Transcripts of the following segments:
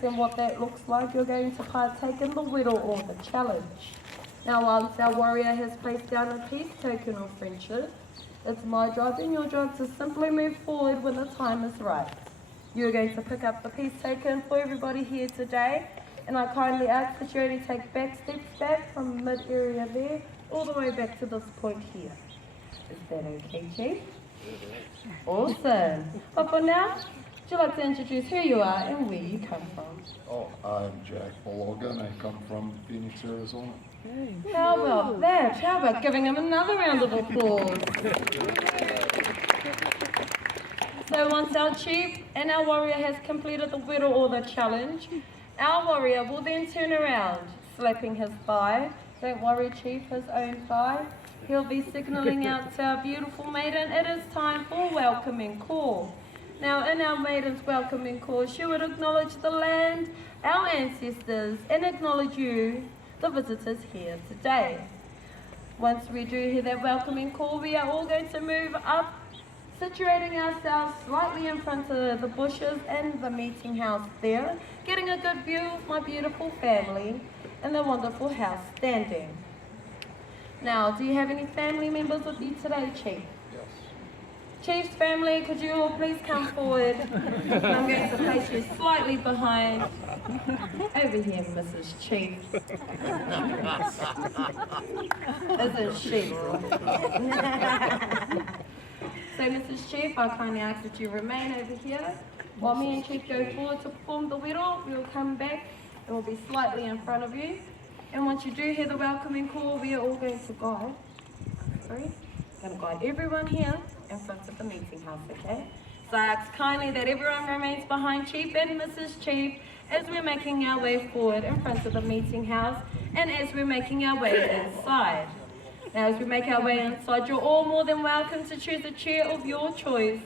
meetings and what that looks like, you're going to partake in the whittle or the challenge. Now, once our warrior has placed down a peace token of friendship, it's my job and your job to simply move forward when the time is right. You're going to pick up the peace token for everybody here today, and I kindly ask that you only take back steps back from mid-area there, all the way back to this point here. Is that okay, Chief? Awesome. But for now, would you like to introduce who you are and where you come from? Oh, I'm Jack Logan. I come from Phoenix, Arizona. How about that? How about giving him another round of applause? So once our chief and our warrior has completed the whittle or the challenge, our warrior will then turn around, slapping his thigh. Don't worry, Chief, his own thigh. He'll be signalling out to our beautiful maiden, it is time for welcoming call. Now in our maiden's welcoming call, she would acknowledge the land, our ancestors, and acknowledge you, the visitors here today. Once we do hear that welcoming call, we are all going to move up, situating ourselves slightly in front of the bushes and the meeting house there, getting a good view of my beautiful family and the wonderful house standing. Now, do you have any family members with you today, Chief? Yes. Chief's family, could you all please come forward? I'm going to place you slightly behind. Over here, Mrs. Chief. Isn't she? So, Mrs. Chief, I kindly ask that you remain over here. While me and Chief go forward to perform the whittle, we'll come back and we'll be slightly in front of you. And once you do hear the welcoming call, we are all going to guide. Going to guide everyone here in front of the meeting house, okay? So I ask kindly that everyone remains behind Chief and Mrs. Chief as we're making our way forward in front of the meeting house and as we're making our way inside. Now, as we make our way inside, you're all more than welcome to choose a chair of your choice.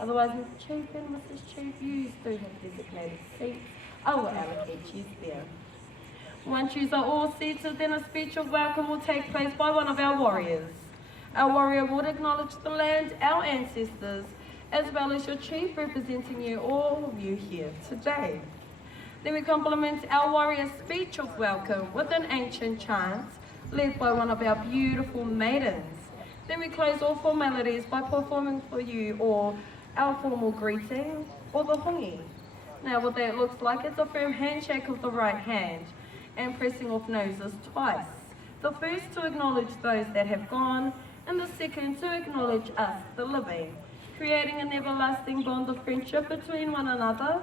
Otherwise, Mr. Chief and Mrs. Chief, you do have designated seats. I will allocate you there. Once you are all seated, then a speech of welcome will take place by one of our warriors. Our warrior would acknowledge the land, our ancestors, as well as your chief representing you, all of you here today. Then we complement our warrior's speech of welcome with an ancient chant led by one of our beautiful maidens. Then we close all formalities by performing for you or our formal greeting or the hongi. Now what that looks like is a firm handshake of the right hand and pressing of noses twice. The first to acknowledge those that have gone and the second to acknowledge us, the living, creating an everlasting bond of friendship between one another,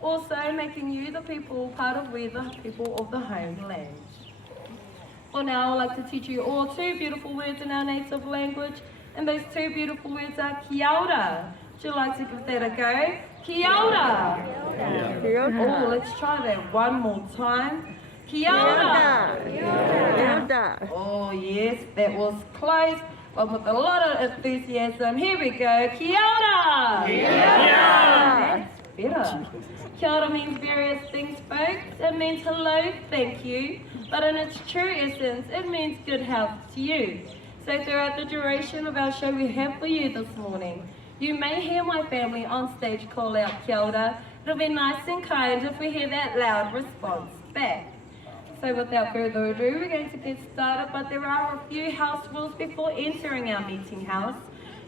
also making you, the people, part of we, the people of the homeland. Well, now I'd like to teach you all two beautiful words in our native language, and those two beautiful words are kia ora. Would you like to give that a go? Kia ora. Kia ora. Oh, let's try that one more time. Kia ora. Kia ora. Oh yes, that was close, but with a lot of enthusiasm. Here we go. Kia ora. Kia ora. That's better. Kia ora means various things, folks. It means hello, thank you, but in its true essence, it means good health to you. So throughout the duration of our show we have for you this morning, you may hear my family on stage call out kia ora. It'll be nice and kind if we hear that loud response back. So without further ado, we're going to get started, but there are a few house rules before entering our meeting house.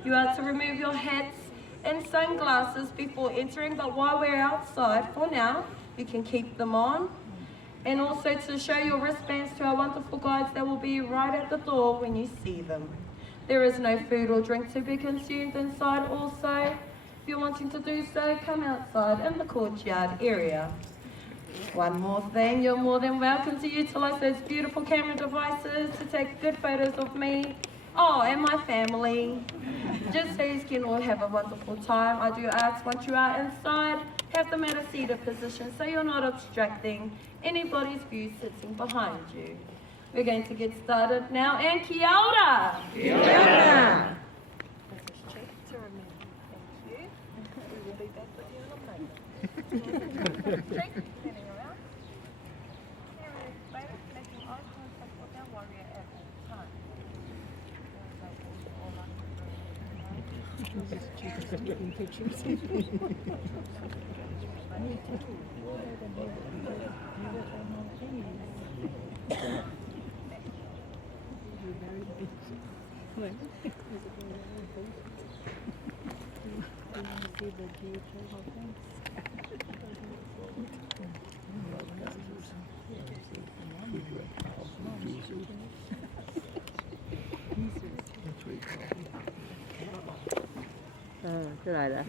You are to remove your hats and sunglasses before entering, but while we're outside, for now, you can keep them on. And also to show your wristbands to our wonderful guides that will be right at the door when you see them. There is no food or drink to be consumed inside also. If you're wanting to do so, come outside in the courtyard area. One more thing, you're more than welcome to utilize those beautiful camera devices to take good photos of me, and my family, just so you can all have a wonderful time. I do ask once you are inside, have them at a seated position so you're not obstructing anybody's view sitting behind you. We're going to get started now, and kia ora! Kia ora! We will be back with you in a moment. Turning around. Here is Baby making eye contact with our warrior at all times. Taking pictures. 出来了。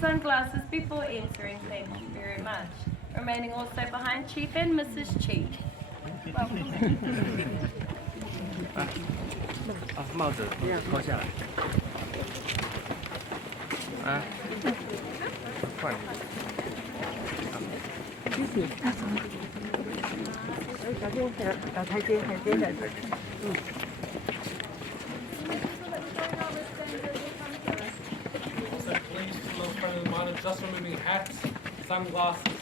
Sunglasses before entering. Thank you very much. Remaining also behind Chief and Mrs. Chief. Welcome. 帽子脱下来。换一个。小心打台阶，台阶在这。Just removing hats, sunglasses.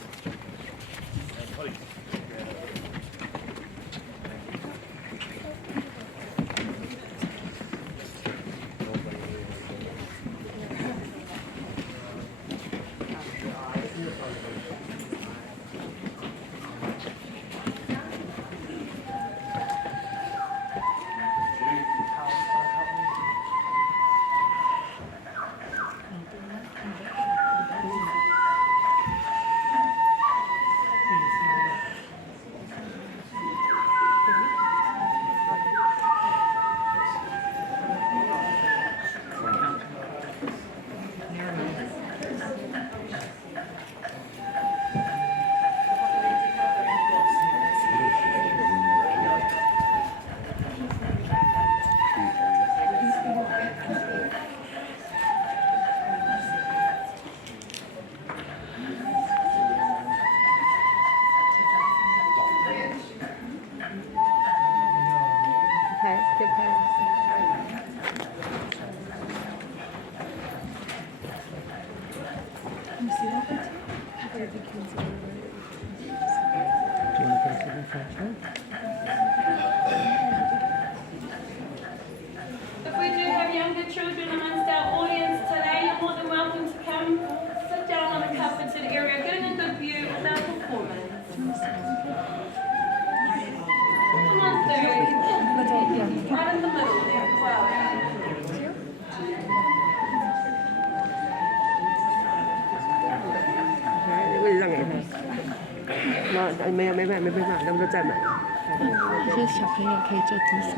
If we do have younger children amongst our audience today, you're more than welcome to come sit down on a carpeted area, getting a good view of our performance. Right in the middle there as well. Đấy, bây giờ ra nghỉ thôi. Mấy bạn, đâm cho chậm ạ. 一些小朋友可以坐地上。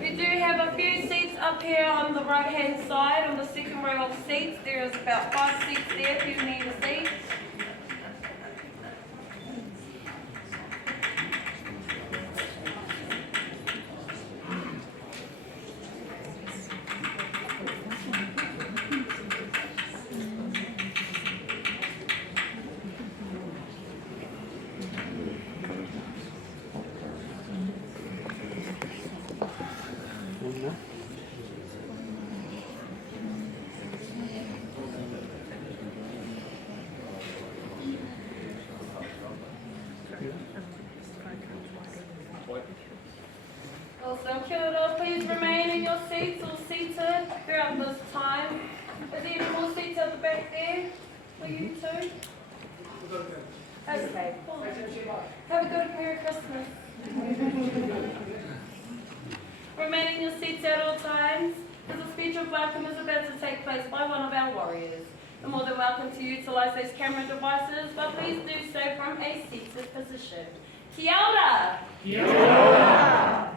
We do have a few seats up here on the right hand side, on the second row of seats. There is about 5 seats there if you need a seat. Awesome. Kia ora. Please remain in your seats or seated throughout this time. Are there any more seats at the back there for you too? Okay. Cool. Have a good Merry Christmas. Remain in your seats at all times. As a speech of welcome is about to take place by one of our warriors. You're more than welcome to utilise those camera devices, but please do so from a seated position. Kia ora! Kia ora!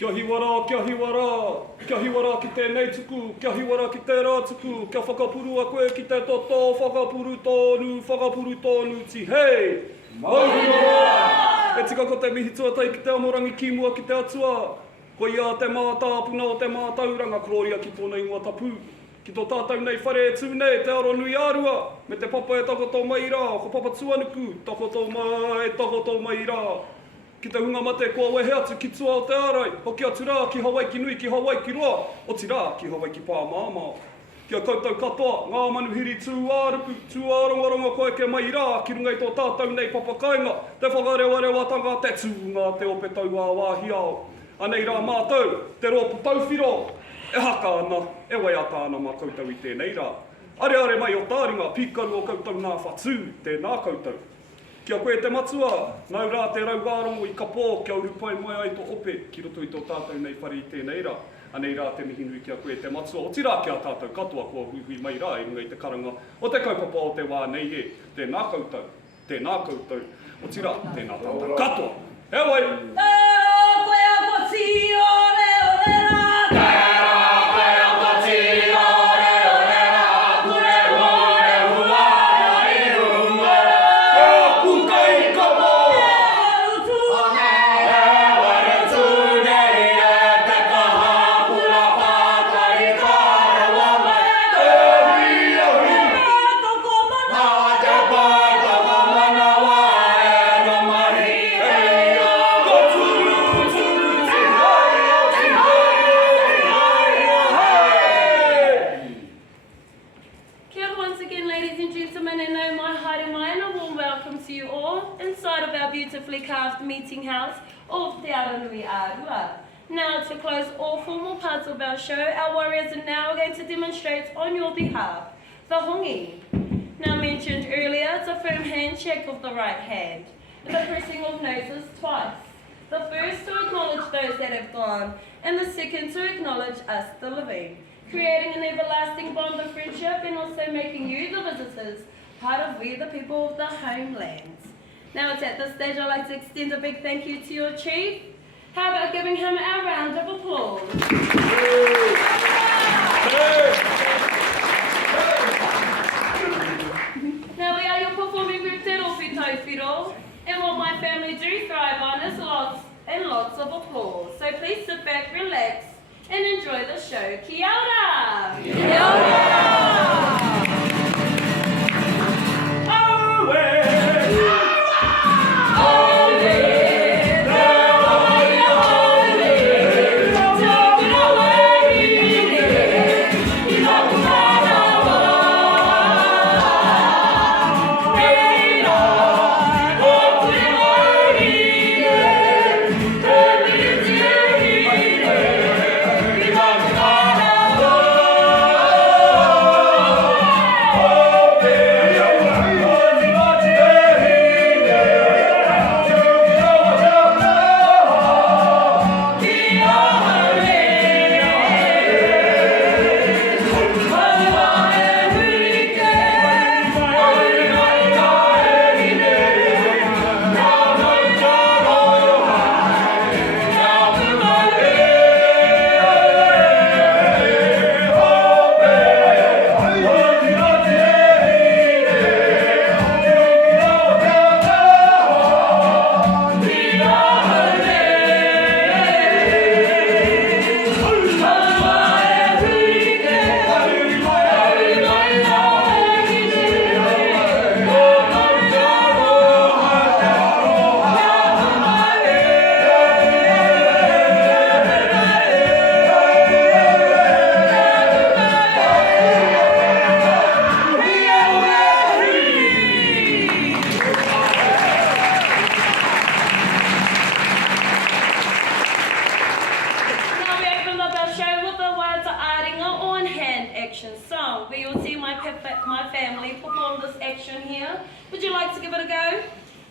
Kia hiwara, kia hiwara, kia hiwara ki tēnei tuku, kia hiwara ki te rā tuku, kia whakapuru a koe ki te toto, whakapuru tōnu ti hei! Mauhinoa! E tika ko te mihi tuatai ki te amorangi ki mua ki te atua, ko ia te mātāpuna o te mātauranga kloria ki tōnei mua tapu. Ki tō tātou nei whare e tūnei, te aro nui ārua, me te papa e takoto mai rā, ko papa tuanuku, takoto mai rā. Ki te hunga mate kua wehe atu ki tua o te ārai, hoki atu rā ki Hawaii ki nui ki Hawaii ki roa, oti rā ki Hawaii ki pāmāmā. Kia koutou katoa, ngā manuhiri tūāronga koe ke mai rā, ki runga i tō tātou nei papakainga, te whakarewatanga te tūnga te ope tau a wāhi ao. Anei rā mātou, te rōpu tauwhiro, e haka ana, e waiata ana mā koutou i tēnei rā. Are mai o tāringa, pikaru o koutou nā whatū, tēnā koutou. Kia koe te matua, nau rā te rauārongo i kapō, kia urupai mai ai tō ope, ki roto i tō tātou nei whare i tēnei rā. Anei rā te mihinui kia koe te matua, o tira kia tātou katoa kua hui mai rā, i runga i te karanga, o te kaupapa o te wā nei e, tēnā koutou, o tira, tēnā tātou katoa. He wai! Meeting house of Te Aranui Ārua. Now, to close all formal parts of our show, our warriors are now going to demonstrate on your behalf the hongi. Now mentioned earlier, it's a firm handshake of the right hand, and the pressing of noses twice. The first to acknowledge those that have gone, and the second to acknowledge us, the living, creating an everlasting bond of friendship and also making you, the visitors, part of we, the people of the homelands. Now it's at this stage I'd like to extend a big thank you to your chief. How about giving him a round of applause? Now we are your performing group Te Ropi Tauwhiro, and what my family do thrive on is lots and lots of applause. So please sit back, relax, and enjoy the show. Kia ora! Kia ora! family perform this action here. Would you like to give it a go?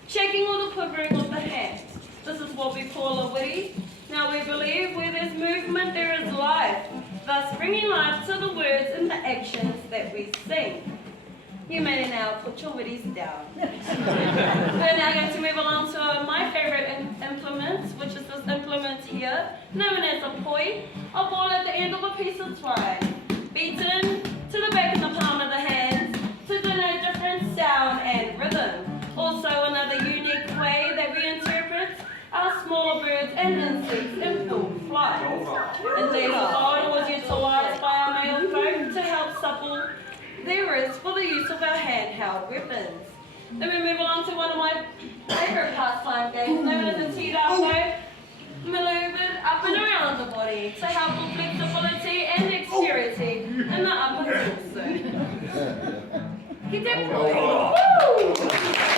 Shaking or the quivering of the hands. This is what we call a wiri. Now we believe where there's movement there is life, thus bringing life to the words and the actions that we sing. You may now put your wiris down. We're now going to move along to my favourite implement, which is this implement here, known as a poi, a ball at the end of a piece of twine, beaten to the back of the palm of the hands to denote different sound and rhythm. Also another unique way that we interpret our smaller birds and insects in full flight. And these are was utilised by our male folk to help supple their wrists for the use of our handheld weapons. Then we move along to one of my favourite pastime games, known as a tirako, manoeuvred up and around the body to help with flexibility and dexterity in the upper torso. Get that point. Woo!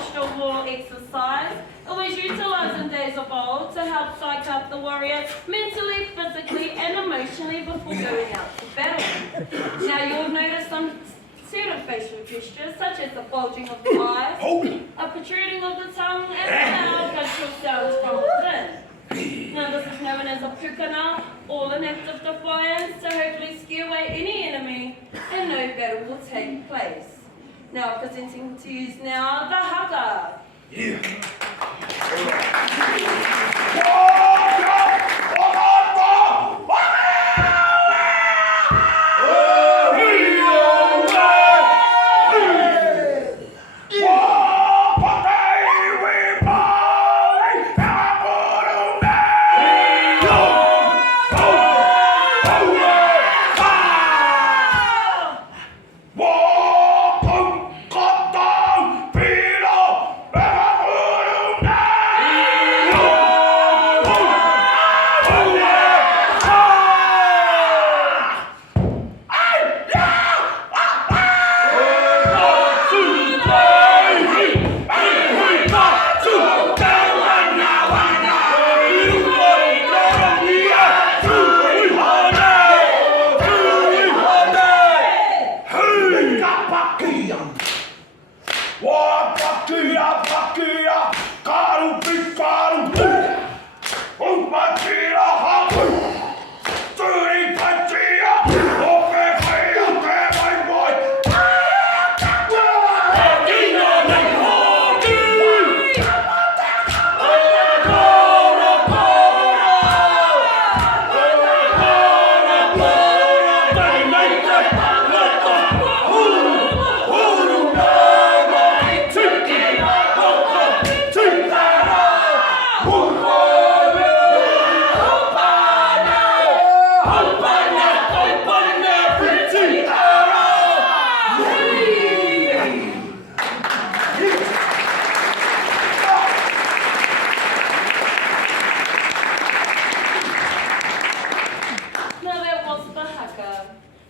martial law exercise. It was utilised in days of old to help psych up the warrior mentally, physically and emotionally before going out to battle. Now you'll notice some certain facial gestures such as the bulging of the eyes, a protruding of the tongue and loud guttural sounds from within. Now this is known as a pukana, all in active defiance to hopefully scare away any enemy and no battle will take place. Now presenting to you now the haka.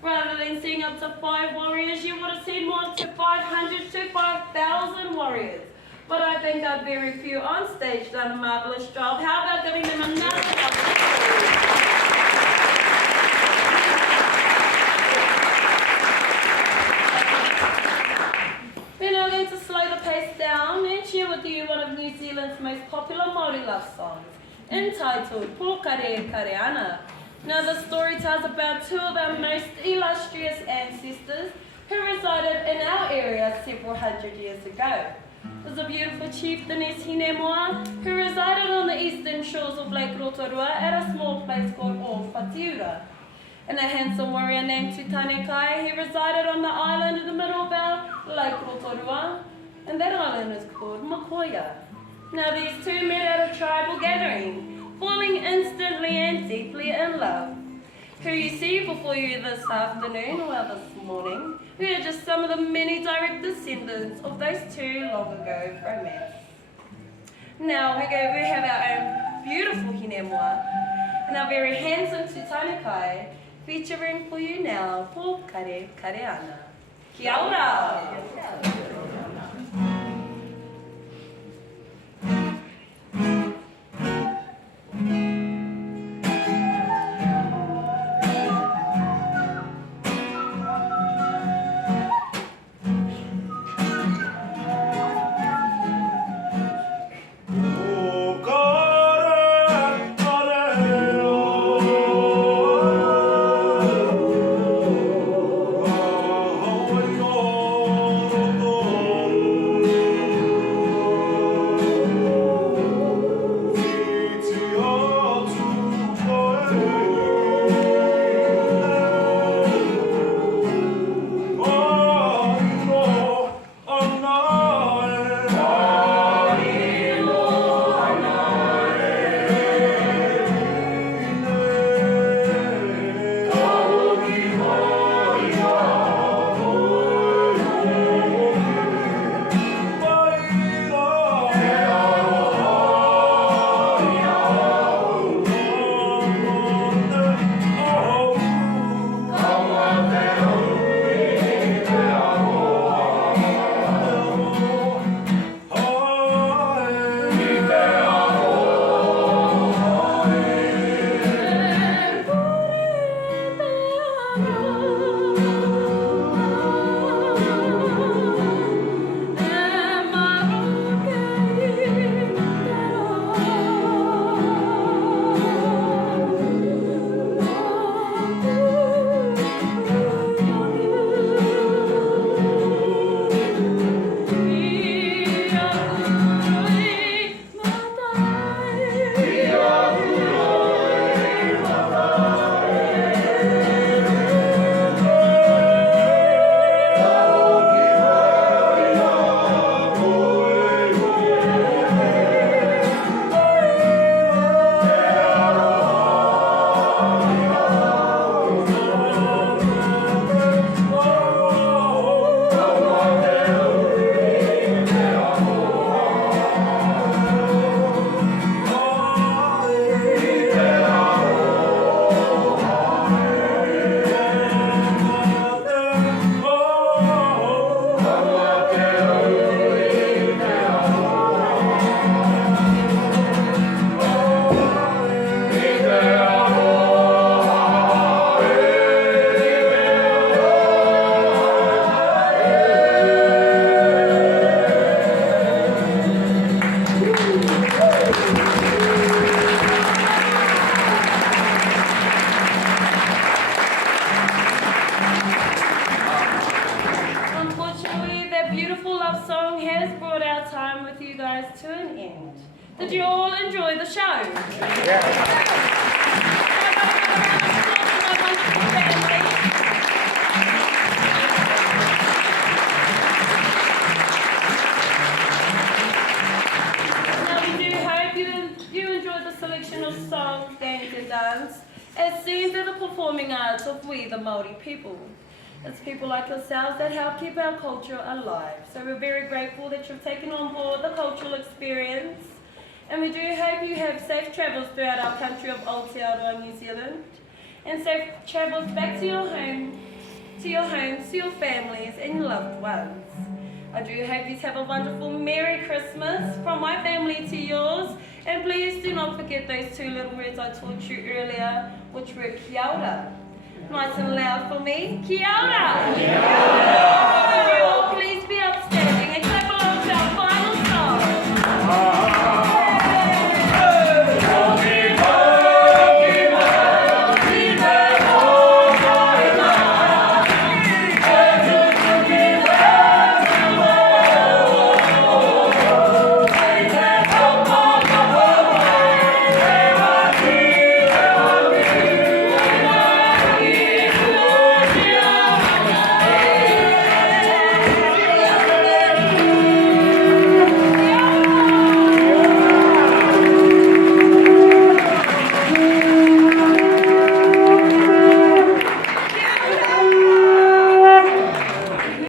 Rather than seeing up to 5 warriors, you would have seen more to 500 to 5,000 warriors. But I think our very few on stage done a marvellous job. How about giving them another round of We're now going to slow the pace down and share with you one of New Zealand's most popular Māori love songs, entitled Polokare Kareana. Now the story tells about two of our most illustrious ancestors who resided in our area several hundred years ago. There's a beautiful chieftainess Hinemoa who resided on the eastern shores of Lake Rotorua at a small place called Ōwhatiura. And a handsome warrior named Tutanekai, he resided on the island in the middle of our Lake Rotorua, and that island is called Makoia. Now these two met at a tribal gathering, falling instantly and deeply in love. Who you see before you this afternoon, or this morning, we are just some of the many direct descendants of those two long ago romance. Now we have our own beautiful Hinemoa, and our very handsome Tutanekai, featuring for you now, Polokare Kareana. Kia ora! Oh, has brought our time with you guys to an end. Did you all enjoy the show? Now we do hope you enjoyed the selection of songs, games and dance as seen through the performing arts of we the Māori people. It's people like yourselves that help keep our culture alive. So we're very grateful that you've taken on board the cultural experience. And we do hope you have safe travels throughout our country of Aotearoa, New Zealand. And safe travels back to your homes, to your families and your loved ones. I do hope you have a wonderful Merry Christmas from my family to yours. And please do not forget those two little words I taught you earlier, which were kia ora. Nice and loud for me. Kia ora! Kia ora!